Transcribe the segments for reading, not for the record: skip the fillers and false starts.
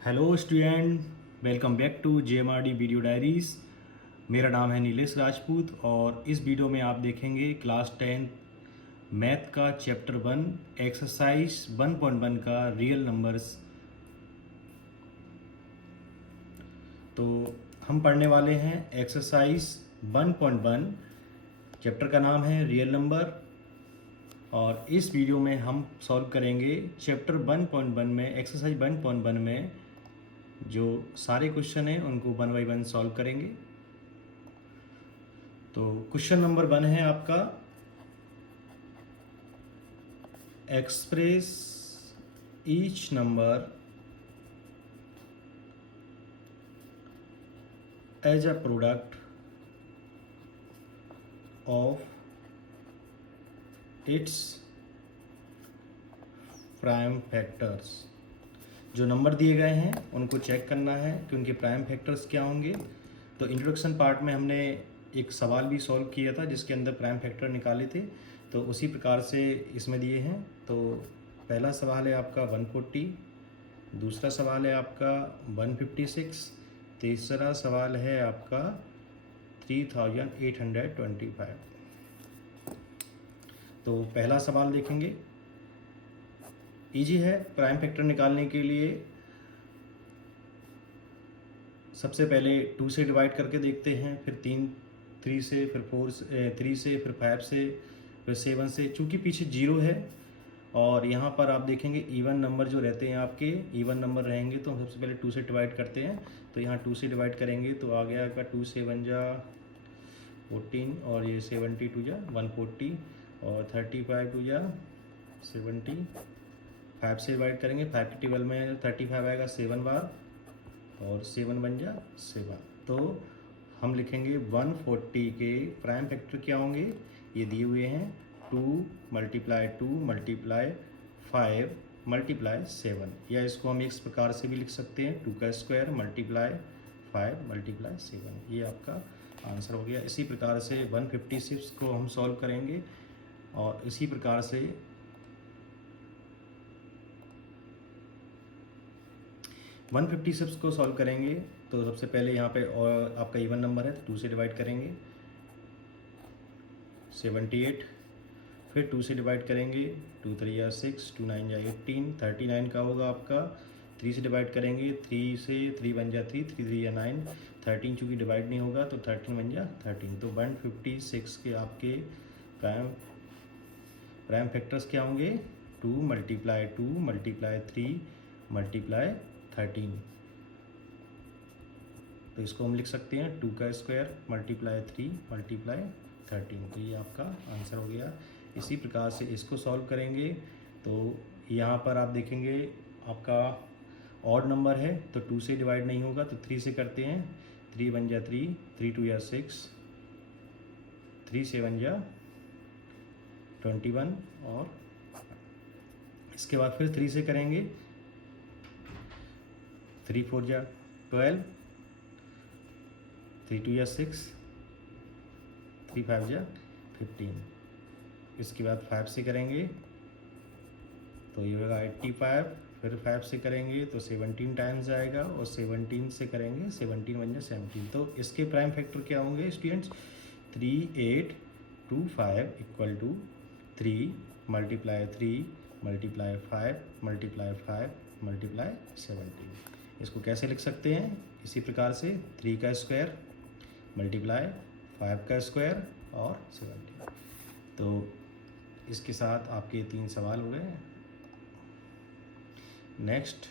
Hello student, welcome back to JMRD video diaries. मेरा नाम है नीलेश राजपूत और इस वीडियो में आप देखेंगे क्लास 10 मैथ का चैप्टर 1 एक्सरसाइज 1.1 का रियल नंबर्स। तो हम पढ़ने वाले हैं एक्सरसाइज 1.1। चैप्टर का नाम है रियल नंबर और इस वीडियो में हम सॉल्व करेंगे चैप्टर 1.1 में एक्सरसाइज 1.1 में जो सारे क्वेश्चन हैं उनको 1 बाई 1 सॉल्व करेंगे। तो क्वेश्चन नंबर 1 है आपका, express each number as a product of its prime factors. जो नंबर दिए गए हैं उनको चेक करना है कि उनके प्राइम फैक्टर्स क्या होंगे। तो इंट्रोडक्शन पार्ट में हमने एक सवाल भी सॉल्व किया था जिसके अंदर प्राइम फैक्टर निकाले थे, तो उसी प्रकार से इसमें दिए हैं। तो पहला सवाल है आपका 140, दूसरा सवाल है आपका 156, तीसरा सवाल है आपका 3825। तो पहला सवाल देखेंगे, इजी है। प्राइम फैक्टर निकालने के लिए सबसे पहले 2 से डिवाइड करके देखते हैं, फिर 3 से, फिर 3 से, फिर 5 से, फिर 7 से। चूँकि पीछे 0 है और यहाँ पर आप देखेंगे इवन नंबर जो रहते हैं आपके इवन नंबर रहेंगे, तो हम सबसे पहले 2 से डिवाइड करते हैं। तो यहाँ 2 से डिवाइड करेंगे तो आ गया आपका 2 से 1 जा 14 और ये 72 जा 140 और 35 2 जा 70। 5 से डिवाइड करेंगे, 5 के टेबल में 35 आएगा 7 बार और 7 बन जा 7। तो हम लिखेंगे 140 के प्राइम फैक्टर क्या होंगे, ये दिए हुए हैं 2 मल्टीप्लाई 2 मल्टीप्लाई 5 मल्टीप्लाई 7, या इसको हम इस प्रकार से भी लिख सकते हैं 2 का स्क्वायर मल्टीप्लाई 5 मल्टीप्लाई 7। ये आपका आंसर हो गया। इसी प्रकार से 156 को हम सॉल्व करेंगे और इसी प्रकार से 156 को सॉल्व करेंगे। तो सबसे पहले यहाँ पे और आपका इवन नंबर है तो 2 से डिवाइड करेंगे 78, फिर 2 से डिवाइड करेंगे 2 3 या 6, 2 9 या 18, 39 का होगा आपका। 3 से डिवाइड करेंगे 3 से, 3 बन जा 3, 3 3 या 9, 13 चूँकि डिवाइड नहीं होगा तो 13 बन जा 13। तो 156 के आपके प्राइम फैक्टर्स क्या होंगे, 2 मल्टीप्लाई 2 मल्टीप्लाई 3 मल्टीप्लाई 13। तो इसको हम लिख सकते हैं 2 का स्क्वायर मल्टीप्लाई 3 मल्टीप्लाई 13। तो ये आपका आंसर हो गया। इसी प्रकार से इसको सॉल्व करेंगे तो यहाँ पर आप देखेंगे आपका ऑड नंबर है तो 2 से डिवाइड नहीं होगा तो 3 से करते हैं। 3 बन जा 3, 3 2 या 6, 3 से 1 जा 21 और इसके बाद फिर 3 से करेंगे 3 4 जा 12, 3 2 या 6, 3 5 जा 15। इसके बाद 5 से करेंगे तो ये होगा 85, फिर 5 से करेंगे तो 17 टाइम्स आएगा और 17 से करेंगे 17 बन जा 17। तो इसके प्राइम फैक्टर क्या होंगे students, 3825 equal to 3 multiply 3 multiply 5 multiply 5 multiply 17। इसको कैसे लिख सकते हैं, इसी प्रकार से 3 का स्क्वायर मल्टीप्लाई 5 का स्क्वायर और 17। तो इसके साथ आपके 3 सवाल हो गए। नेक्स्ट,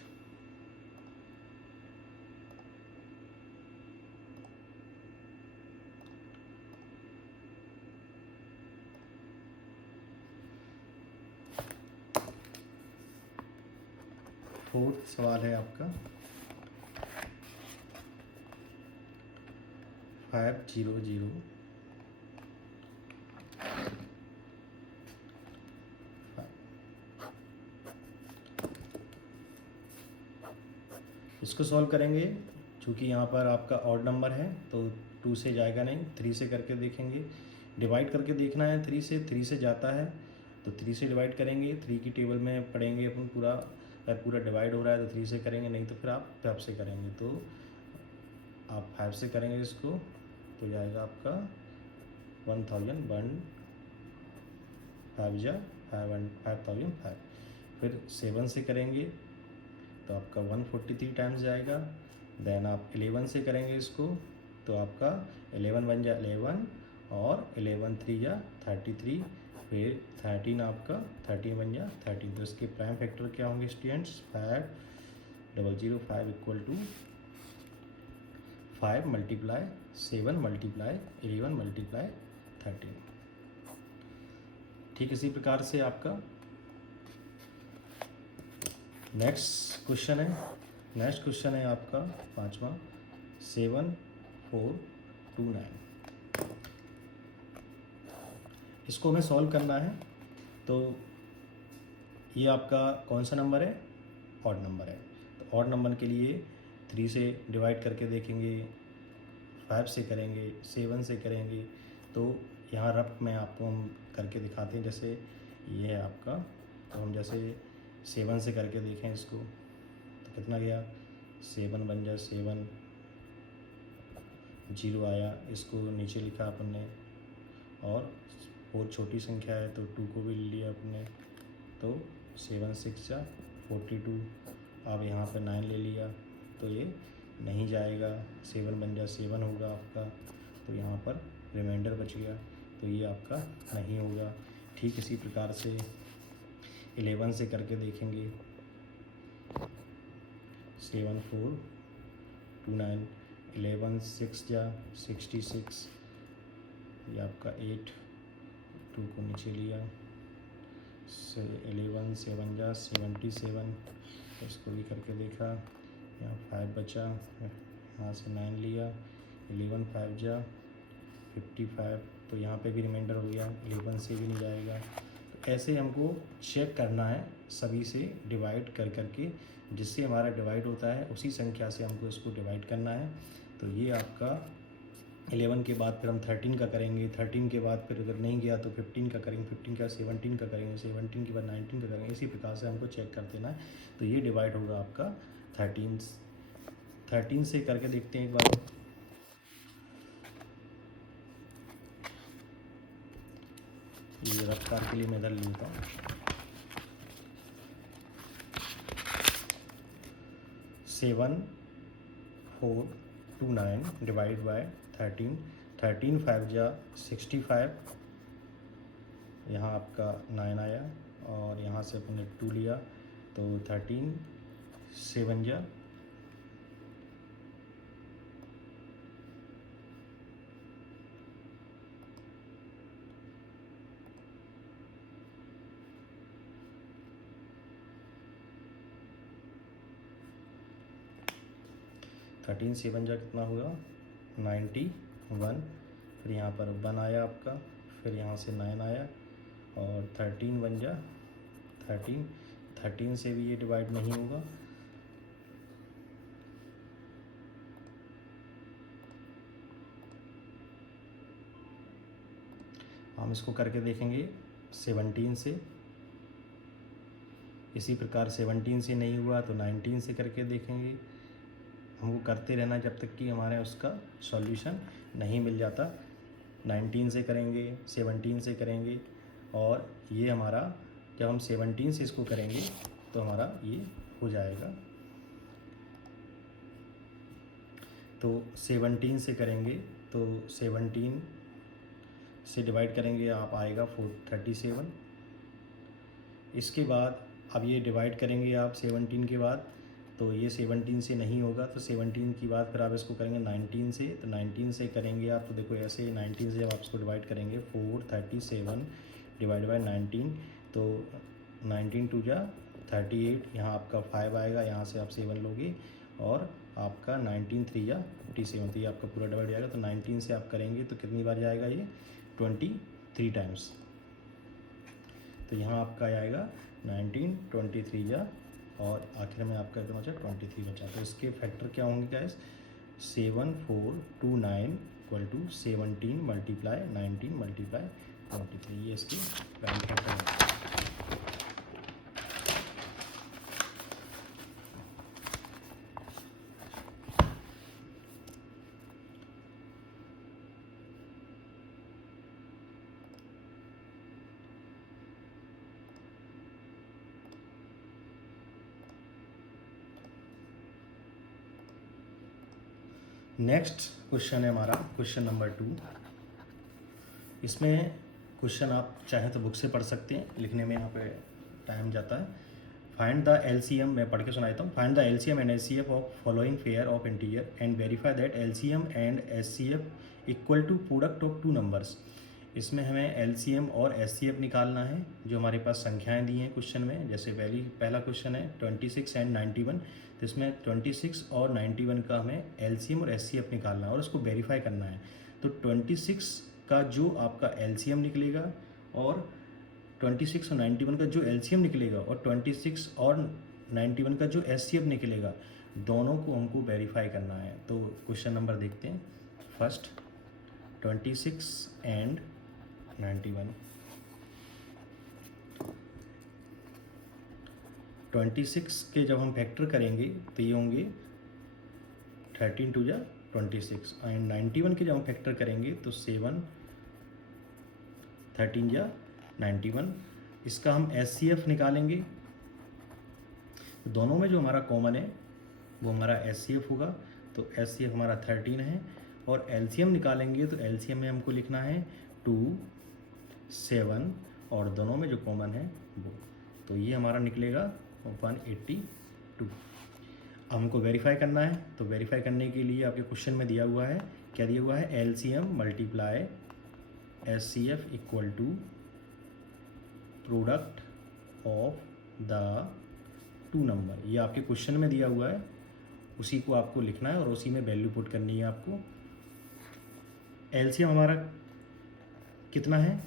फोर्थ सवाल है आपका 500। इसको सॉल्व करेंगे, चूँकि यहाँ पर आपका ऑड नंबर है तो 2 से जाएगा नहीं, 3 से करके देखेंगे। डिवाइड करके देखना है 3 से जाता है तो 3 से डिवाइड करेंगे। 3 की टेबल में पढ़ेंगे अपन पूरा अगर पूरा डिवाइड हो रहा है तो 3 से करेंगे, नहीं तो फिर आप 5 से करेंगे। तो आप 5 से करेंगे इसको तो जाएगा आपका 1000 1 5 जा 5005। फिर 7 से करेंगे तो आपका 143 टाइम्स जाएगा। देन आप 11 से करेंगे इसको तो आपका 11 1 जा 11 और 11 3 जा 33, फिर 13 आपका 13 1 जा 13। तो इसके प्राइम फैक्टर क्या होंगे students? 5005 equal to 5 multiply 7 multiply 11 multiply 13। ठीक, इसी प्रकार से आपका नेक्स्ट क्वेश्चन है आपका 5वां 7429। इसको हमें सॉल्व करना है। तो ये आपका कौन सा नंबर है? ऑड नंबर है। तो ऑड नंबर के लिए 3 से डिवाइड करके देखेंगे, 5 से करेंगे, 7 से करेंगे। तो यहाँ रफ में आपको हम करके दिखाते हैं। जैसे ये है आपका, तो हम जैसे 7 से करके देखें इसको तो कितना गया? 7 बन जा 7, 0 आया, इसको नीचे लिखा अपन ने। और 4 छोटी संख्या है तो 2 को भी लिया अपने, तो 7 6 जा 42। अब यहाँ पे 9 ले लिया तो ये नहीं जाएगा, 7 बन जा 7 होगा आपका। तो यहाँ पर रिमाइंडर बच गया, तो ये आपका नहीं होगा। ठीक इसी प्रकार से 11 से करके देखेंगे। 7 4 2 9, 11 6 जा 66, ये आपका 8, 2 को नीचे लिया, 11 7 जा 77, इसको भी करके देखा, यहाँ 5 बचा, यहाँ से 9 लिया, 11 5 जा 55, तो यहाँ पे भी रिमाइंडर हो गया, 11 से भी नहीं जाएगा। तो ऐसे हमको चेक करना है सभी से डिवाइड कर करके, जिससे हमारा डिवाइड होता है उसी संख्या से हमको इसको डिवाइड करना है। तो ये आपका 11 के बाद फिर हम 13 का करेंगे, 13 के बाद फिर अगर नहीं गया तो 15 का करेंगे, 15 के बाद 17 का करेंगे, 17 के बाद 19 का करेंगे। इसी प्रकार से हमको चेक कर देना है। तो ये डिवाइड होगा आपका 13 से करके देखते हैं एक बार। ये रफ्तार के लिए मैं इधर लेता हूँ। 7 4 2 9 डिवाइड बाय 13, 13 5 जा 65, यहाँ आपका 9 आया और यहाँ से अपने 2 लिया, तो 13 7 जा 13 7 जा कितना होगा? 91। फिर यहाँ पर 1 आया आपका, फिर यहाँ से 9 आया और 13 1 जा 13, 13 से भी ये डिवाइड नहीं होगा। हम इसको करके देखेंगे 17 से। इसी प्रकार 17 से नहीं हुआ तो 19 से करके देखेंगे। हमको करते रहना जब तक कि हमारे उसका सॉल्यूशन नहीं मिल जाता। 19 से करेंगे, 17 से करेंगे, और ये हमारा जब हम 17 से इसको करेंगे तो हमारा ये हो जाएगा। तो 17 से करेंगे तो 17 से डिवाइड करेंगे, आप आएगा 437। इसके बाद अब ये डिवाइड करेंगे आप 17 के बाद, तो ये 17 से नहीं होगा, तो 17 की बात फिर आप इसको करेंगे 19 से। तो 19 से करेंगे आप, तो देखो ऐसे 19 से जब आप इसको डिवाइड करेंगे 437 डिवाइड बाय 19, तो 19 2 जा 38, यहाँ आपका 5 आएगा, यहाँ से आप 7 लोगे और आपका 19 3 जा 57, तो ये आपका पूरा डिवाइड जाएगा। तो 19 से आप करेंगे तो कितनी बार जाएगा? ये 23 टाइम्स। तो यहाँ आपका आएगा 19 23 जा, और आखिर में आपका कितना बचा? 23 बचा। तो इसके फैक्टर क्या होंगे guys? 7 4 2 9 equal to 17 multiply 19 multiply 23, ये इसके प्राइम फैक्टर है। नेक्स्ट क्वेश्चन है हमारा क्वेश्चन नंबर 2। इसमें क्वेश्चन आप चाहें तो बुक से पढ़ सकते हैं, लिखने में यहाँ पे टाइम जाता है। फाइंड द एलसीएम, मैं पढ़ के सुनाता हूँ। Find the LCM and HCF of following pair of integer and verify that LCM and HCF equal to product of two numbers. इसमें हमें एलसीएम और एचसीएफ निकालना है जो हमारे पास संख्याएं दी हैं क्वेश्चन में। जैसे पहला क्वेश्चन है 26 एंड 91, तो इसमें 26 और 91 का हमें एलसीएम और एचसीएफ निकालना है और उसको वेरीफाई करना है। तो 26 का जो आपका एलसीएम निकलेगा और 26 और 91 का जो एलसीएम निकलेगा और 26 और 91 का जो एचसीएफ निकलेगा, दोनों को हमको वेरीफाई करना है। तो क्वेश्चन नंबर देखते हैं। First 26 and 91। 26 के जब हम फैक्टर करेंगे तो ये होंगे 13 टू जा 26, एंड 91 के जब हम फैक्टर करेंगे तो 7 13 जा 91। इसका हम एचसीएफ निकालेंगे, दोनों में जो हमारा कॉमन है वो हमारा एचसीएफ होगा। तो एचसीएफ हमारा 13 है। और एलसीएम निकालेंगे तो एलसीएम में हमको लिखना है 2 7 और दोनों में जो कॉमन है वो, तो ये हमारा निकलेगा 182। अब हमको वेरीफाई करना है। तो वेरीफाई करने के लिए आपके क्वेश्चन में दिया हुआ है, क्या दिया हुआ है, LCM multiply HCF equal to product of the two number. ये आपके क्वेश्चन में दिया हुआ है, उसी को आपको लिखना है और उसी में वैल्यू पुट करनी है आपको। एलसीएम हमारा कितना है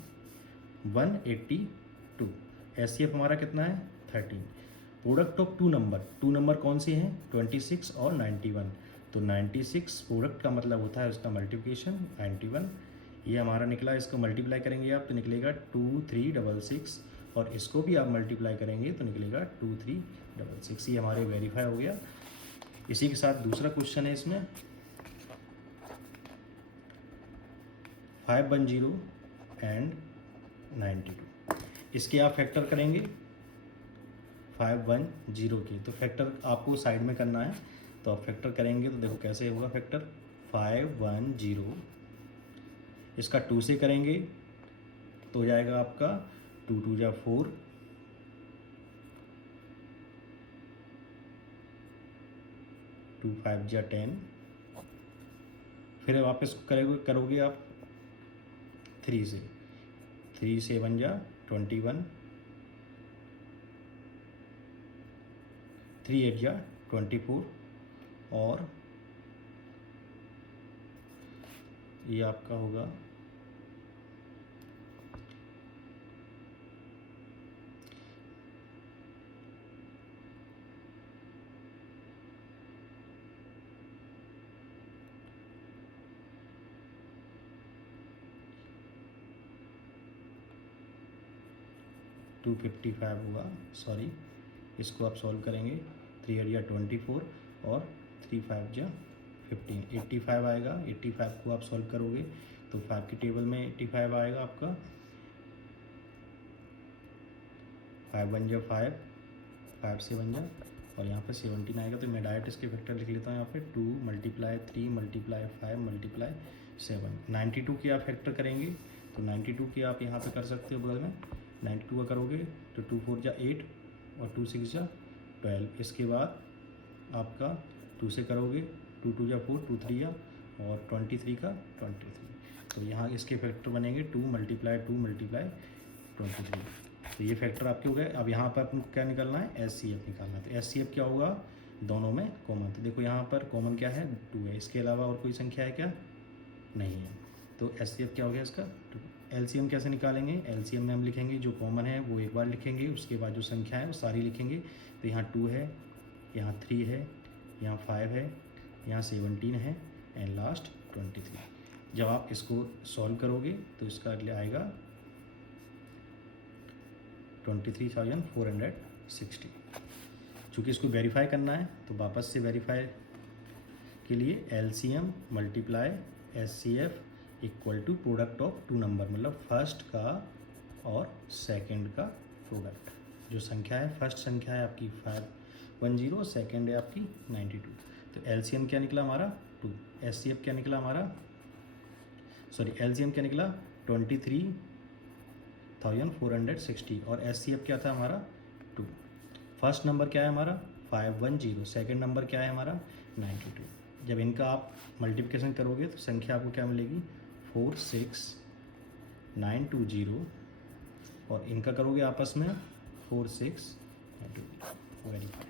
182, एचसीएफ हमारा कितना है 13। प्रोडक्ट ऑफ टू नंबर कौन से हैं 26 और 91। तो 96 प्रोडक्ट का मतलब होता है उसका मल्टीप्लिकेशन 91, ये हमारा निकला। इसको मल्टीप्लाई करेंगे आप तो निकलेगा 2366 और इसको भी आप मल्टीप्लाई करेंगे तो निकलेगा 2366। ये हमारे वेरीफाई हो गया। इसी के साथ दूसरा क्वेश्चन है इसमें 510 एंड 92। इसके आप फैक्टर करेंगे 510 की, तो फैक्टर आपको साइड में करना है। तो आप फैक्टर करेंगे तो देखो कैसे होगा फैक्टर। 510 इसका 2 से करेंगे तो हो जाएगा आपका 2 2 जा 4, 2 5 जा 10। फिर वापस करोगे आप 3 से, 3 7 जा 21, 3 8 जा 24 और ये आपका होगा 255 हुआ, सॉरी। इसको आप सॉल्व करेंगे 3 8 जा 24 और 3 5 जा 15, 85 आएगा। 85 को आप सॉल्व करोगे तो 5 की टेबल में 85 आएगा आपका। 5 1 जा 5, 5 से 1 जा और यहाँ पे 17 आएगा। तो मैं डायरेक्ट इसके फैक्टर लिख लेता हूँ यहाँ पे 2 × 3 × 5 × 7। 92 की आप फैक्टर करेंगे तो 92 की आप यहाँ पे कर सकते हो बगल में। 92 का करोगे तो 2 4 जा 8 और 2 6 जा 12। इसके बाद आपका 2 से करोगे 2 2 जा 4, 2 3 जा और 23 का 23। तो यहाँ इसके फैक्टर बनेंगे 2 × 23। तो ये फैक्टर आपके हो गए। अब यहाँ पर अपन क्या निकालना है, एचसीएफ निकालना है। तो एचसीएफ क्या होगा, दोनों में कॉमन। तो देखो यहाँ पर कॉमन क्या है 2 है, इसके अलावा और कोई संख्या है क्या, नहीं है। तो एचसीएफ क्या हो गया इसका 2। एलसीएम कैसे निकालेंगे, एलसीएम में हम लिखेंगे जो कॉमन है वो एक बार लिखेंगे, उसके बाद जो संख्या है वो सारी लिखेंगे। तो यहाँ 2 है, यहाँ 3 है, यहाँ 5 है, यहाँ 17 है एंड लास्ट 23। जब आप इसको सॉल्व करोगे तो इसका आएगा 23,460। चूँकि इसको वेरीफाई करना है तो वापस से वेरीफाई के लिए LCM multiply HCF equal to product of two number, मतलब फर्स्ट का और सेकंड का प्रोडक्ट। जो संख्या है, फर्स्ट संख्या है आपकी 510, सेकंड है आपकी 92। तो एलसीएम क्या निकला हमारा 2। HCF क्या निकला हमारा, सॉरी LCM क्या निकला 23,460 और HCF क्या था हमारा 2। फर्स्ट नंबर क्या है हमारा 510, सेकंड नंबर क्या है हमारा 92। जब इनका आप मल्टीप्लिकेशन करोगे तो संख्या आपको क्या मिलेगी 46920 और इनका करोगे आपस में 4692। Very good.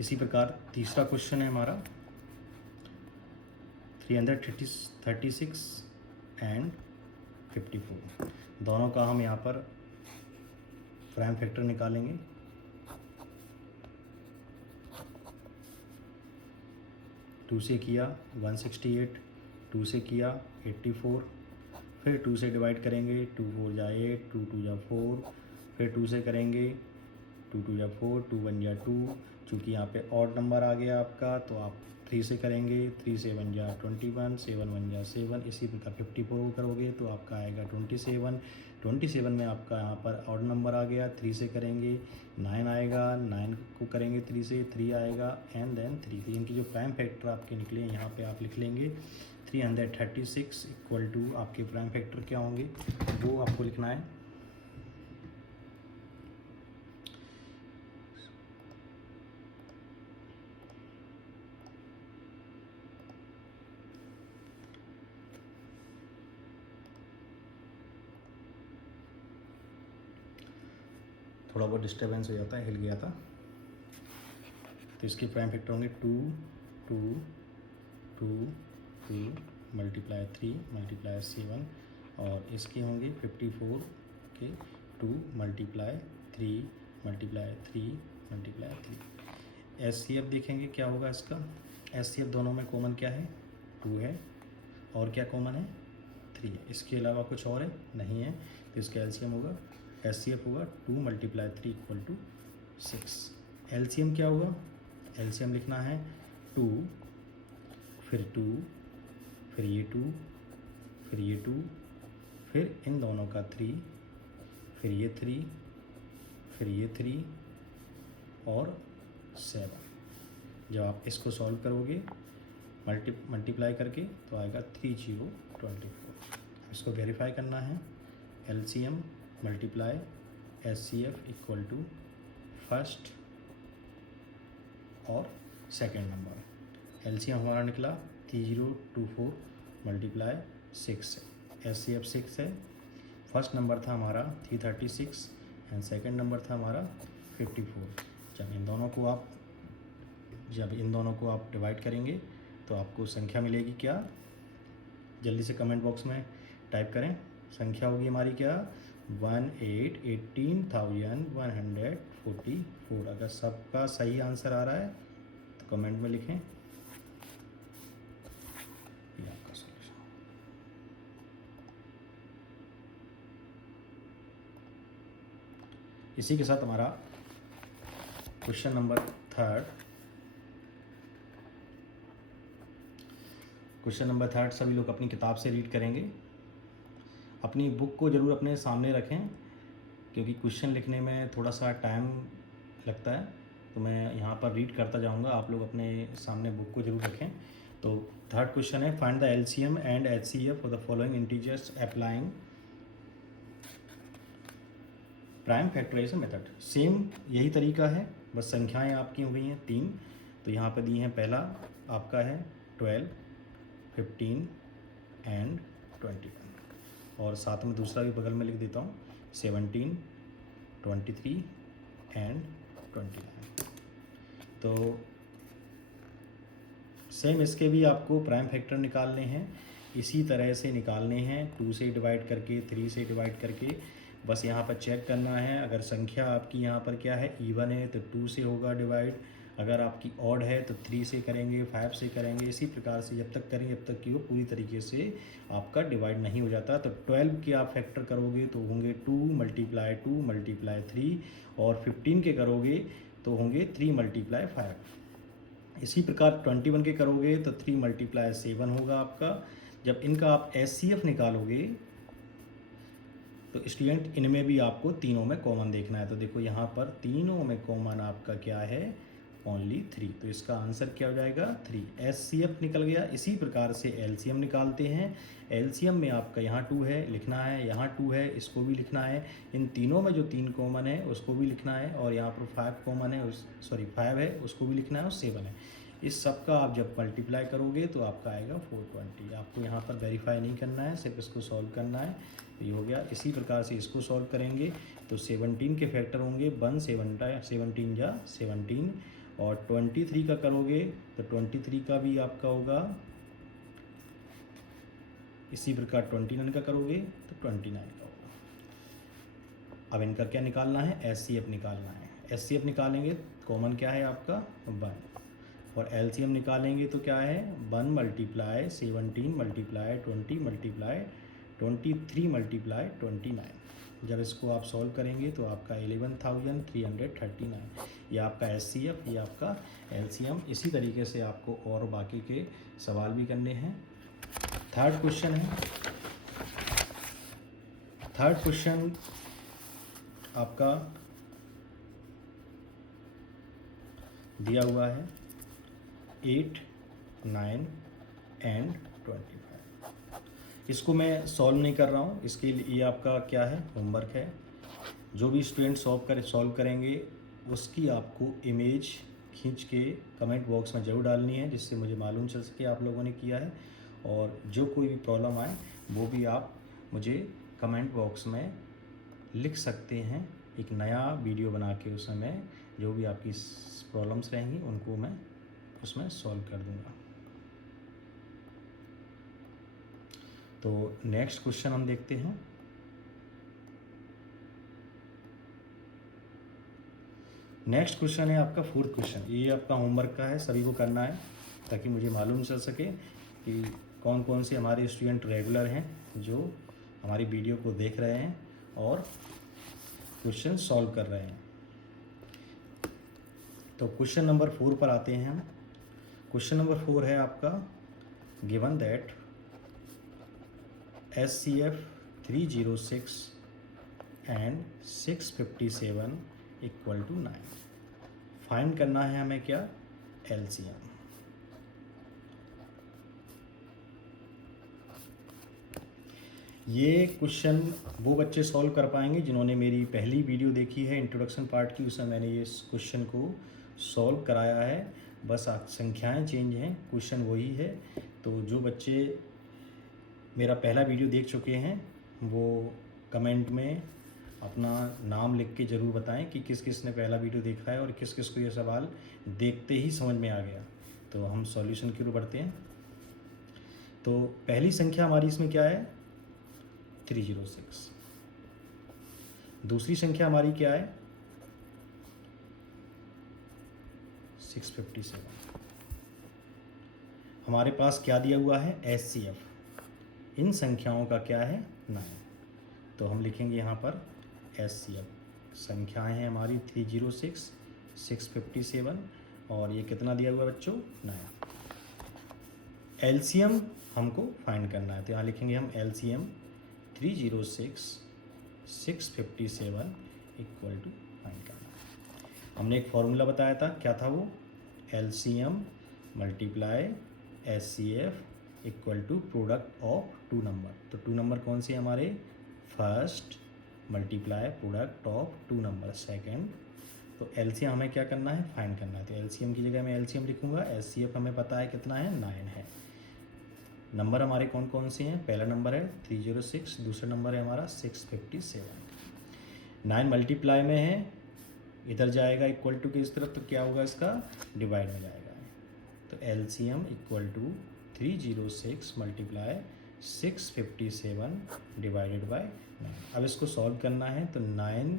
इसी प्रकार तीसरा क्वेश्चन है हमारा 336 एंड 54। दोनों का हम यहाँ पर प्राइम फैक्टर निकालेंगे। टू से किया 168, 2 से किया 84, फिर 2 से डिवाइड करेंगे 2 4 जा 8, 2 2 जा 4, फिर 2 से करेंगे 2 2 जा 4, 2 1 जा 2। चूँकि यहाँ पे ऑड नंबर आ गया आपका तो आप 3 से करेंगे, 3 से 1 जा 21, 7 1 जा 7। इसी प्रकार 54 को करोगे तो आपका आएगा 27। 27 में आपका यहाँ पर ऑड नंबर आ गया, 3 से करेंगे 9 आएगा, 9 को करेंगे 3 से 3 आएगा एंड देन 3। तो इनकी जो प्राइम फैक्टर आपके निकले यहाँ पे आप लिख लेंगे 336 इक्वल टू आपके प्राइम फैक्टर क्या होंगे वो आपको लिखना है। थोड़ा बहुत डिस्टर्बेंस हो जाता है, हिल गया था। तो इसके प्राइम फैक्टर होंगे 2 2 2 2 मल्टीप्लाई 3 मल्टीप्लाई 7 और इसके होंगे 54 के 2 मल्टीप्लाई 3 मल्टीप्लाई 3 मल्टीप्लाई 3। HCF देखेंगे क्या होगा इसका। HCF दोनों में कॉमन क्या है 2 है और क्या कॉमन है 3 है। इसके अलावा कुछ और है नहीं है। तो इसका LCM होगा HCF होगा 2 मल्टीप्लाई 3 इक्वल टू 6। LCM क्या होगा, LCM लिखना है 2 फिर 2 फिर ये 2 फिर ये 2 फिर इन दोनों का 3 फिर ये 3 फिर ये 3 और 7। जब आप इसको सॉल्व करोगे मल्टीप्लाई करके तो आएगा 3024। इसको वेरीफाई करना है। LCM multiply HCF equal to first और सेकेंड नंबर। LCM हमारा निकला 3024 मल्टीप्लाई 6 है, HCF 6 है। फर्स्ट नंबर था हमारा 336 एंड सेकेंड नंबर था हमारा 54। जब इन दोनों को आप डिवाइड करेंगे तो आपको संख्या मिलेगी क्या, जल्दी से कमेंट बॉक्स में टाइप करें। संख्या होगी हमारी क्या 1,18,144। अगर सबका सही आंसर आ रहा है तो कमेंट में लिखें। ये आपका सॉल्यूशन। इसी के साथ हमारा क्वेश्चन नंबर 3 सभी लोग अपनी किताब से रीड करेंगे। अपनी बुक को ज़रूर अपने सामने रखें क्योंकि क्वेश्चन लिखने में थोड़ा सा टाइम लगता है। तो मैं यहाँ पर रीड करता जाऊँगा, आप लोग अपने सामने बुक को ज़रूर रखें। तो 3rd क्वेश्चन है find the LCM and HCF for the following integers applying prime factorization method. Same यही तरीका है, बस संख्याएं आपकी हो गई हैं 3। तो यहाँ पर दी हैं, पहला आपका है 12, 15 एंड 21 और साथ में दूसरा भी बगल में लिख देता हूँ 17, 23 एंड 29। तो सेम इसके भी आपको प्राइम फैक्टर निकालने हैं, इसी तरह से निकालने हैं 2 से डिवाइड करके 3 से डिवाइड करके। बस यहाँ पर चेक करना है, अगर संख्या आपकी यहाँ पर क्या है इवन है तो 2 से होगा डिवाइड, अगर आपकी ऑड है तो 3 से करेंगे, 5 से करेंगे। इसी प्रकार से जब तक करेंगे जब तक कि वो पूरी तरीके से आपका डिवाइड नहीं हो जाता। तो 12 के आप फैक्टर करोगे तो होंगे 2 मल्टीप्लाई 2 मल्टीप्लाई 3 और 15 के करोगे तो होंगे 3 मल्टीप्लाई 5। इसी प्रकार 21 के करोगे तो 3 × 7 होगा आपका। जब इनका आप SCF निकालोगे तो स्टूडेंट इनमें भी आपको तीनों में कॉमन देखना है। तो देखो यहाँ पर तीनों में कॉमन आपका क्या है, ओनली 3। तो इसका आंसर क्या हो जाएगा 3। SCF निकल गया। इसी प्रकार से LCM निकालते हैं। LCM में आपका यहाँ 2 है लिखना है, यहाँ 2 है इसको भी लिखना है, इन तीनों में जो 3 कॉमन है उसको भी लिखना है, और यहाँ पर 5 कॉमन है, 5 है उसको भी लिखना है, और 7 है। इस सब का आप जब मल्टीप्लाई करोगे तो आपका आएगा 420। आपको यहाँ पर वेरीफाई नहीं करना है, सिर्फ इसको सॉल्व करना है। तो ये हो गया। इसी प्रकार से इसको सॉल्व करेंगे तो 17 के फैक्टर होंगे 1 17 या 17, और 23 का करोगे तो 23 का भी आपका होगा। इसी प्रकार 29 का करोगे तो 29 का होगा। अब इनका क्या निकालना है, SCF निकालना है। SCF निकालेंगे कॉमन क्या है आपका 1, और LCM निकालेंगे तो क्या है 1 × 17 × 20 × 23 × 29। जब इसको आप सॉल्व करेंगे तो आपका 11,339। ये आपका SCF, ये आपका LCM। इसी तरीके से आपको और बाकी के सवाल भी करने हैं। थर्ड क्वेश्चन आपका दिया हुआ है 8, 9 एंड 25। इसको मैं सॉल्व नहीं कर रहा हूँ, इसके लिए ये आपका क्या है होमवर्क है। जो भी स्टूडेंट सॉल्व करेंगे उसकी आपको इमेज खींच के कमेंट बॉक्स में ज़रूर डालनी है, जिससे मुझे मालूम चल सके आप लोगों ने किया है। और जो कोई भी प्रॉब्लम आए वो भी आप मुझे कमेंट बॉक्स में लिख सकते हैं। एक नया वीडियो बना के उसमें जो भी आपकी प्रॉब्लम्स रहेंगी उनको मैं उसमें सॉल्व कर दूंगा। तो नेक्स्ट क्वेश्चन हम देखते हैं। नेक्स्ट क्वेश्चन है आपका 4th क्वेश्चन। ये आपका होमवर्क का है, सभी को करना है ताकि मुझे मालूम चल सके कि कौन कौन से हमारे स्टूडेंट रेगुलर हैं जो हमारी वीडियो को देख रहे हैं और क्वेश्चन सॉल्व कर रहे हैं। तो क्वेश्चन नंबर 4 पर आते हैं हम। क्वेश्चन नंबर 4 है आपका given that SCF 306 and 657 = 9। Find करना है हमें क्या, LCM। ये क्वेश्चन वो बच्चे सॉल्व कर पाएंगे जिन्होंने मेरी पहली वीडियो देखी है इंट्रोडक्शन पार्ट की, उसमें मैंने ये क्वेश्चन को सॉल्व कराया है। बस संख्याएं चेंज हैं, क्वेश्चन वही है। तो जो बच्चे मेरा पहला वीडियो देख चुके हैं वो कमेंट में अपना नाम लिख के ज़रूर बताएं कि किस किस ने पहला वीडियो देखा है और किस किस को ये सवाल देखते ही समझ में आ गया। तो हम सॉल्यूशन की ओर बढ़ते हैं। तो पहली संख्या हमारी इसमें क्या है 306। दूसरी संख्या हमारी क्या है 657। हमारे पास क्या दिया हुआ है SCF। इन संख्याओं का क्या है 9। तो हम लिखेंगे यहाँ पर SCF। संख्याएं हैं हमारी 306, 657 और ये कितना दिया हुआ है बच्चों 9। LCM हमको फाइंड करना है, तो यहाँ लिखेंगे हम LCM 306, 657 = फाइंड करना है। हमने एक फॉर्मूला बताया था, क्या था वो, LCM × SCF = product of 2 number. तो 2 नंबर कौन से हमारे, first multiply product of 2 number second. तो LCM हमें क्या करना है फाइंड करना है। तो LCM की जगह मैं LCM लिखूंगा। SCF हमें पता है कितना है 9 है। नंबर हमारे कौन कौन से हैं, पहला नंबर है 306, दूसरा नंबर है हमारा 657। 9 मल्टीप्लाई में है, इधर जाएगा इक्वल टू के इस तरफ, तो क्या होगा इसका डिवाइड में जाएगा। तो LCM = 306 × 657 / 9। अब इसको सॉल्व करना है तो 9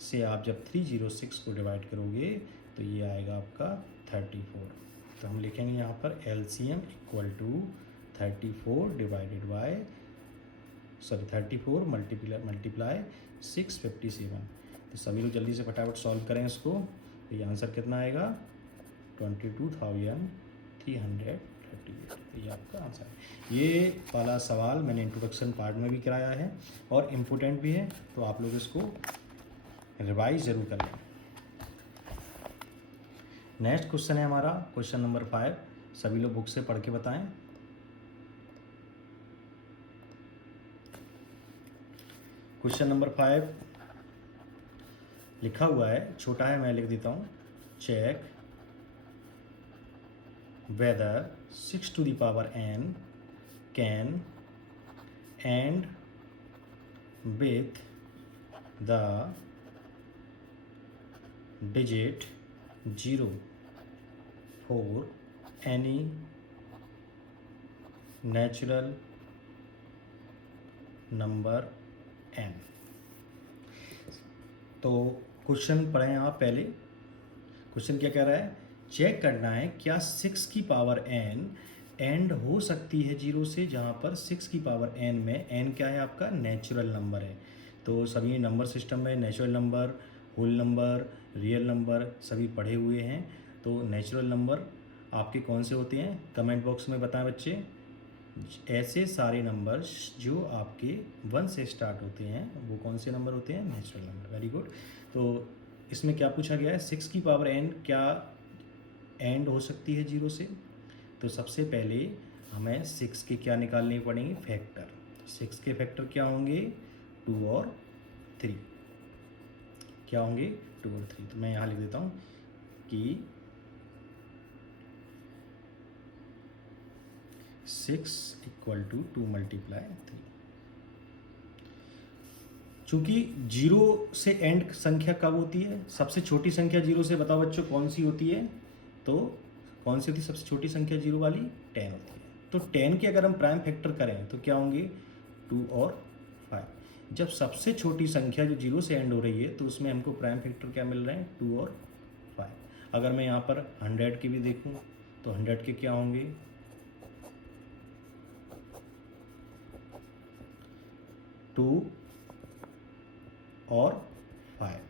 से आप जब 306 को डिवाइड करोगे तो ये आएगा आपका 34। तो हम लिखेंगे यहाँ पर LCM = 34 मल्टीप्लाई 657। तो सभी लोग जल्दी से फटाफट सॉल्व करें इसको। तो ये आंसर कितना आएगा 22,338, ये आपका आंसर है। ये वाला सवाल मैंने इंट्रोडक्शन पार्ट में भी कराया है और इम्पोर्टेंट भी है, तो आप लोग इसको रिवाइज ज़रूर कर लें। नेक्स्ट क्वेश्चन है हमारा क्वेश्चन नंबर 5। सभी लोग बुक से पढ़ के बताएं। क्वेश्चन नंबर 5 लिखा हुआ है, छोटा है, मैं लिख देता हूँ। Check whether 6 to the power n can end with the digit 0 for any natural number n। तो क्वेश्चन पढ़ें आप पहले। क्वेश्चन क्या कह रहा है? चेक करना है क्या 6 की पावर n एंड हो सकती है 0 से, जहाँ पर 6 की पावर n में n क्या है आपका? नेचुरल नंबर है। तो सभी नंबर सिस्टम में natural number, whole number, real number सभी पढ़े हुए हैं। तो नेचुरल नंबर आपके कौन से होते हैं? कमेंट बॉक्स में बताएं बच्चे। ऐसे सारे नंबर्स जो आपके 1 से स्टार्ट होते हैं वो कौन से नंबर होते हैं? Natural number. Very good. तो इसमें क्या पूछा गया है? 6 की पावर n क्या एंड हो सकती है 0 से? तो सबसे पहले हमें 6 के क्या निकालने पड़ेंगे? फैक्टर। 6 के फैक्टर क्या होंगे? 2 और 3। क्या होंगे? 2 और 3। तो मैं यहाँ लिख देता हूँ कि 6 = 2 × 3। चूँकि 0 से एंड संख्या कब होती है? सबसे छोटी संख्या 0 से, बताओ बच्चों कौन सी होती है? तो कौन सी होती है सबसे छोटी संख्या 0 वाली? 10 होती है। तो 10 के अगर हम प्राइम फैक्टर करें तो क्या होंगे? 2 और 5। जब सबसे छोटी संख्या जो 0 से एंड हो रही है तो उसमें हमको प्राइम फैक्टर क्या मिल रहे हैं? 2 और 5। अगर मैं यहाँ पर 100 के भी देखूँ तो 100 के क्या होंगे? 2 और 5।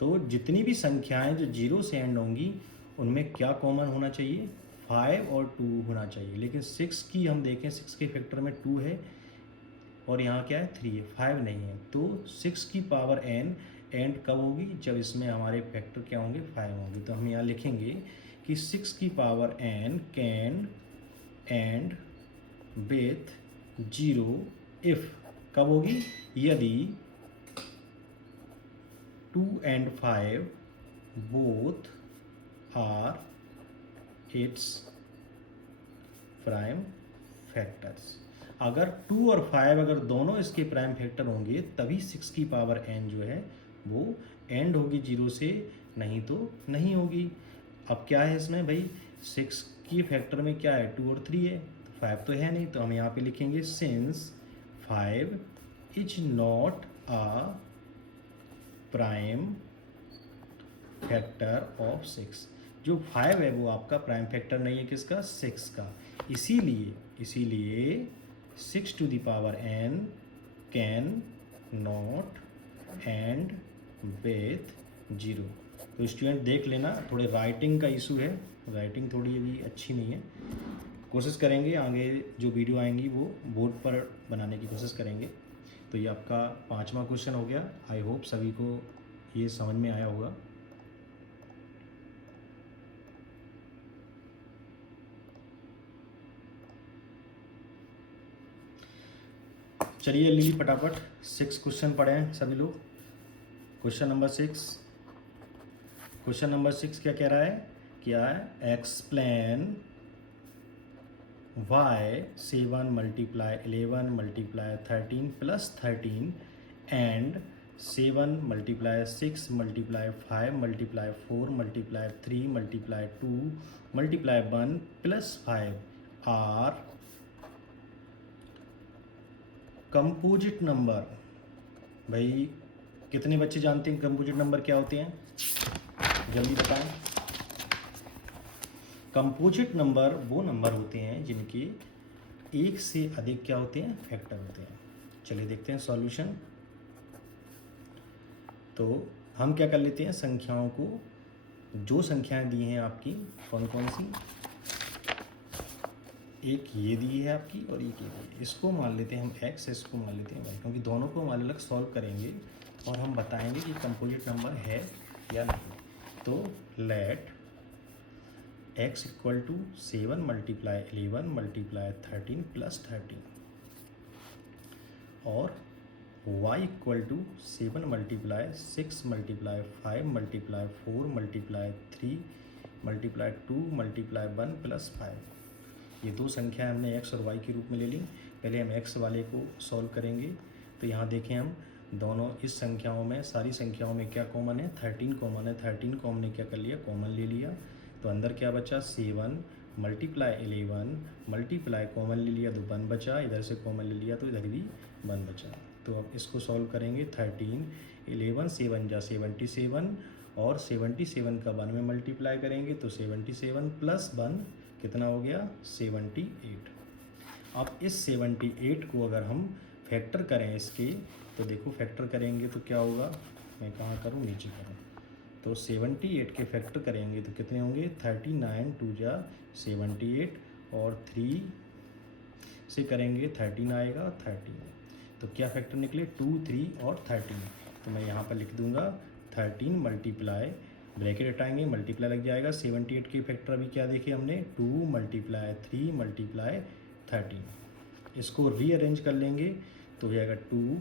तो जितनी भी संख्याएं जो 0 से एंड होंगी उनमें क्या कॉमन होना चाहिए? 5 और 2 होना चाहिए। लेकिन 6 की हम देखें, 6 के फैक्टर में 2 है और यहाँ क्या है? 3 है, 5 नहीं है। तो 6 की पावर n एंड कब होगी? जब इसमें हमारे फैक्टर क्या होंगे? 5 होंगे। तो हम यहाँ लिखेंगे कि 6 की power n can and with 0 if कब होगी? यदि 2 and 5 both are its prime factors। अगर 2 और 5 अगर दोनों इसके प्राइम फैक्टर होंगे तभी 6 की पावर n जो है वो एंड होगी 0 से, नहीं तो नहीं होगी। अब क्या है इसमें भाई? 6 की फैक्टर में क्या है? 2 और 3 है, 5 तो है नहीं। तो हम यहाँ पे लिखेंगे since 5 is not a prime factor of 6। जो 5 है वो आपका प्राइम फैक्टर नहीं है, किसका? 6 का। इसीलिए 6 to the power n can not and with 0। तो स्टूडेंट देख लेना, थोड़े राइटिंग का इशू है, राइटिंग थोड़ी अभी अच्छी नहीं है। कोशिश करेंगे आगे जो वीडियो आएंगी वो बोर्ड पर बनाने की कोशिश करेंगे। तो ये आपका 5वां क्वेश्चन हो गया। आई होप सभी को ये समझ में आया होगा। चलिए लीली फटाफट 6 क्वेश्चन पढ़ें सभी लोग। क्वेश्चन नंबर 6 क्या कह रहा है? क्या है? Explain why 7 × 11 × 13 + 13 and 7 × 6 × 5 × 4 × 3 × 2 × 1 + 5 are composite number. भाई कितने बच्चे जानते हैं कंपोजिट नंबर क्या होते हैं? जल्दी बताएं। कंपोजिट नंबर वो नंबर होते हैं जिनके एक से अधिक क्या होते हैं? फैक्टर होते हैं। चलिए देखते हैं सॉल्यूशन। तो हम क्या कर लेते हैं? संख्याओं को जो संख्याएं दी हैं आपकी कौन कौन सी, एक ये दी है आपकी और एक ये दी है। इसको मान लेते हैं हम x, इसको मान लेते हैं y, क्योंकि दोनों को हम अलग अलग सॉल्व करेंगे और हम बताएंगे कि कंपोजिट नंबर है या नहीं। तो let x equal to 7 multiply 11 multiply 13 plus 13 और y equal to 7 multiply 6 multiply 5 multiply 4 multiply 3 multiply 2 multiply 1 plus 5। ये दो संख्या हमने x और y के रूप में ले ली। पहले हम x वाले को सॉल्व करेंगे। तो यहाँ देखें हम दोनों इस संख्याओं में, सारी संख्याओं में क्या कॉमन है, 13 कॉमन है। 13 को हमने क्या कर लिया, कॉमन ले लिया। तो अंदर क्या बचा, 7 मल्टीप्लाई 11 मल्टीप्लाई कॉमन ले लिया तो 1 बचा, इधर से कॉमन ले लिया तो इधर भी 1 बचा। तो अब इसको सॉल्व करेंगे। 13 11 7 जा 77 और 77 का 1 में मल्टीप्लाई करेंगे तो 77 प्लस 1 कितना हो गया, 78। अब इस 78 को अगर हम फैक्टर करें इसके, तो देखो फैक्टर करेंगे तो क्या होगा, मैं कहाँ करूँ, नीचे करूँ। तो 78 के फैक्टर करेंगे तो कितने होंगे, 39 2 जा 78 और 3 से करेंगे 13 आएगा 13। तो क्या फैक्टर निकले, 2 3 और 13। तो मैं यहाँ पर लिख दूँगा 13 मल्टीप्लाई, ब्रैकेट हटाएंगे, मल्टीप्लाई लग जाएगा। 78 के फैक्टर अभी क्या देखे हमने, 2 मल्टीप्लाई 3 मल्टीप्लाई 13। इसको रीअरेंज कर लेंगे तो हो जाएगा 2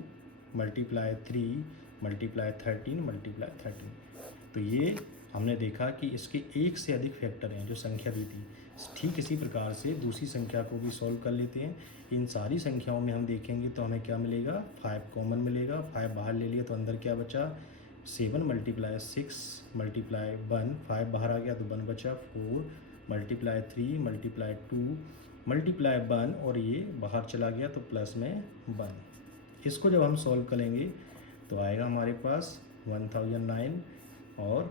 मल्टीप्लाई 3 मल्टीप्लाई 13 मल्टीप्लाई 13। तो ये हमने देखा कि इसके एक से अधिक फैक्टर हैं जो संख्या दी थी। ठीक इसी प्रकार से दूसरी संख्या को भी सॉल्व कर लेते हैं। इन सारी संख्याओं में हम देखेंगे तो हमें क्या मिलेगा, 5 कॉमन मिलेगा। 5 बाहर ले लिया तो अंदर क्या बचा, 7 मल्टीप्लाई 6 मल्टीप्लाई 1, 5 बाहर आ गया तो 1 बचा। 4 मल्टीप्लाई 3 मल्टीप्लाई 2 मल्टीप्लाई 1 और ये बाहर चला गया तो प्लस में 1। इसको जब हम सॉल्व करेंगे तो आएगा हमारे पास 1009 और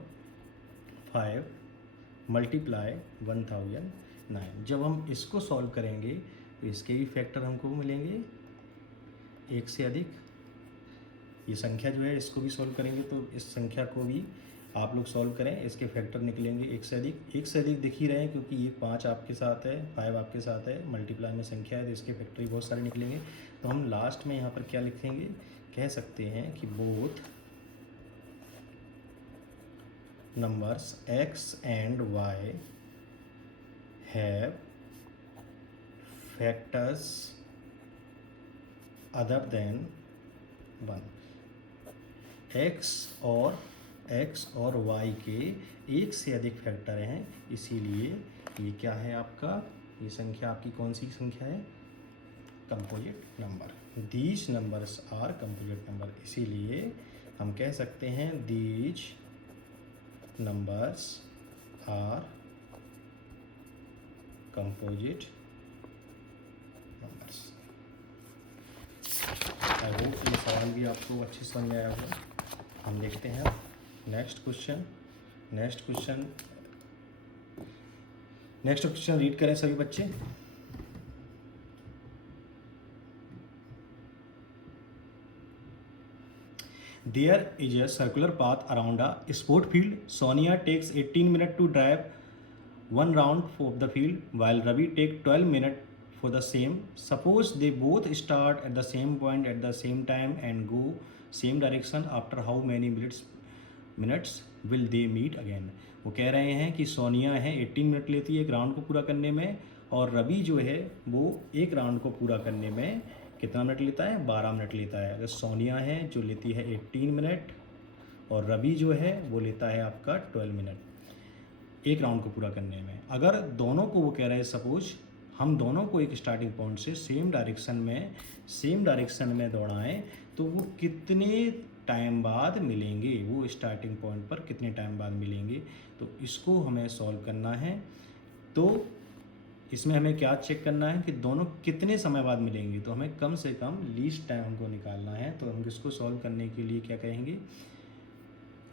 5 मल्टीप्लाई 1009। जब हम इसको सॉल्व करेंगे तो इसके भी फैक्टर हमको मिलेंगे एक से अधिक। ये संख्या जो है इसको भी सॉल्व करेंगे तो इस संख्या को भी आप लोग सॉल्व करें, इसके फैक्टर निकलेंगे एक से अधिक। एक से अधिक दिख ही रहे हैं क्योंकि ये 5 आपके साथ है, 5 आपके साथ है, मल्टीप्लाई में संख्या है तो इसके फैक्टर ही बहुत सारे निकलेंगे। तो हम लास्ट में यहाँ पर क्या लिखेंगे, कह सकते हैं कि both numbers x and y have factors other than 1। x और y के एक से अधिक फैक्टर हैं, इसीलिए ये क्या है आपका, ये संख्या आपकी कौन सी संख्या है, composite number. These numbers are composite number, इसीलिए हम कह सकते हैं these numbers are composite numbers। I hope ये सवाल भी आपको अच्छी समझ में आया होगा। हम देखते हैं next question. Next question read करें सभी बच्चे। There is a circular path around a sport field. Sonia takes 18 minutes to drive one round of the field, while Ravi takes 12 minutes for the same. Suppose they both start at the same point at the same time and go same direction. After how many minutes will they meet again? वो कह रहे हैं कि सोनिया है 18 minute लेती है एक round को पूरा करने में, और रवि जो है वो एक राउंड को पूरा करने में कितना मिनट लेता है, 12 मिनट लेता है। अगर सोनिया है जो लेती है 18 मिनट और रवि जो है वो लेता है आपका 12 मिनट एक राउंड को पूरा करने में। अगर दोनों को वो कह रहे हैं सपोज हम दोनों को एक स्टार्टिंग पॉइंट से सेम डायरेक्शन में दौड़ाएं तो वो कितने टाइम बाद मिलेंगे, वो स्टार्टिंग पॉइंट पर कितने टाइम बाद मिलेंगे। तो इसको हमें सॉल्व करना है। तो इसमें हमें क्या चेक करना है कि दोनों कितने समय बाद मिलेंगे। तो हमें कम से कम लीस्ट टाइम हमको निकालना है। तो हम इसको सॉल्व करने के लिए क्या करेंगे,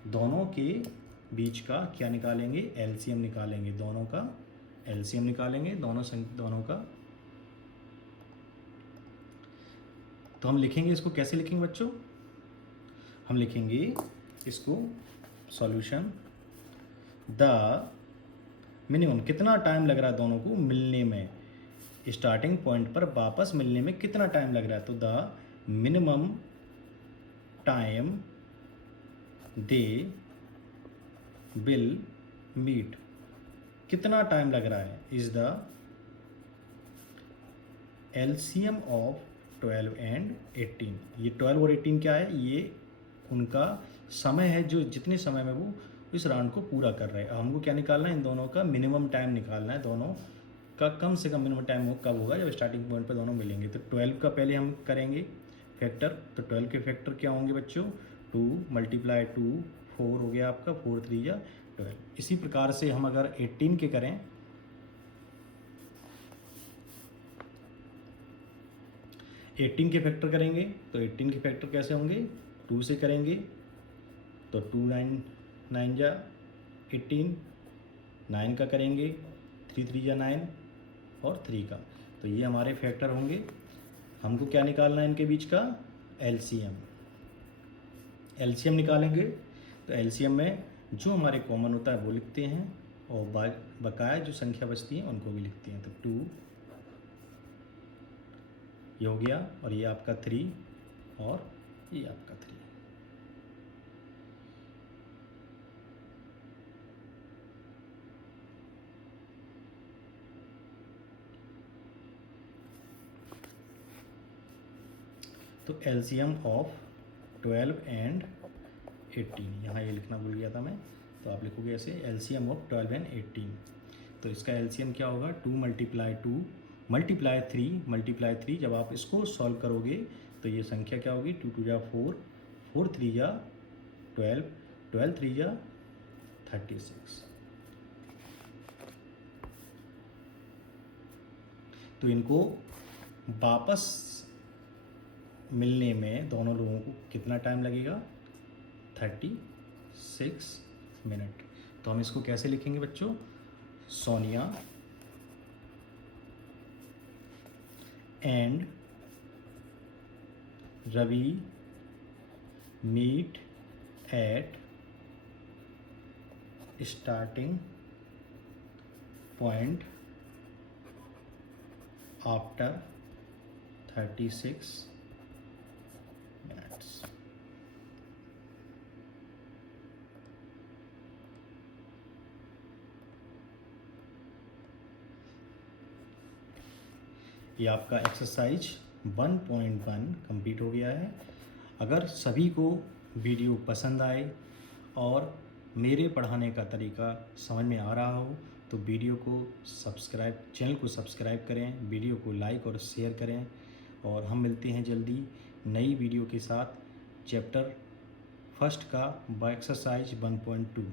दोनों के बीच का क्या निकालेंगे, एलसीएम निकालेंगे, दोनों का एलसीएम निकालेंगे, दोनों का। तो हम लिखेंगे इसको, कैसे लिखेंगे बच्चों, हम लिखेंगे इसको सॉल्यूशन द मिनिमम, कितना टाइम लग रहा है दोनों को मिलने में, स्टार्टिंग पॉइंट पर वापस मिलने में कितना टाइम लग रहा है। तो the minimum time they will meet, कितना टाइम लग रहा है, is the LCM of 12 and 18। ये 12 और 18 क्या है, ये उनका समय है जो जितने समय में वो इस राउंड को पूरा कर रहे हैं। हमको क्या निकालना है, इन दोनों का मिनिमम टाइम निकालना है, दोनों का कम से कम मिनिमम टाइम कब होगा, जब स्टार्टिंग पॉइंट पर दोनों मिलेंगे। तो 12 का पहले हम करेंगे फैक्टर। तो 12 के फैक्टर क्या होंगे बच्चों, 2 × 2 4 हो गया आपका, 4 3 या 12। इसी प्रकार से हम अगर 18 के करें, 18 के फैक्टर करेंगे तो 18 के फैक्टर कैसे होंगे, 2 से करेंगे तो 2 9 9 जा 18, 9 का करेंगे 3 3 जा 9 और 3 का। तो ये हमारे फैक्टर होंगे। हमको क्या निकालना है इनके बीच का, एलसीएम। एलसीएम निकालेंगे तो एलसीएम में जो हमारे कॉमन होता है वो लिखते हैं और बकाया जो संख्या बचती है उनको भी लिखते हैं। तो 2 ये हो गया और ये आपका 3 और ये आपका 3। तो एलसीएम ऑफ 12 एंड 18, यहाँ ये लिखना भूल गया था मैं, तो आप लिखोगे ऐसे एलसीएम ऑफ 12 एंड 18। तो इसका एलसीएम क्या होगा, 2 × 2 × 3 जब आप इसको सॉल्व करोगे तो ये संख्या क्या होगी, 2 2 जा 4, 4 3 जा 12, 12 3 जा 36। तो इनको वापस मिलने में दोनों लोगों को कितना टाइम लगेगा, 36 मिनट। तो हम इसको कैसे लिखेंगे बच्चों, Sonia and Ravi meet at starting point after 36 minutes. ये आपका एक्सरसाइज 1.1 कंप्लीट हो गया है। अगर सभी को वीडियो पसंद आए और मेरे पढ़ाने का तरीका समझ में आ रहा हो तो वीडियो को सब्सक्राइब, चैनल को सब्सक्राइब करें, वीडियो को लाइक और शेयर करें। और हम मिलते हैं जल्दी नई वीडियो के साथ, चैप्टर फर्स्ट का एक्सरसाइज 1.2।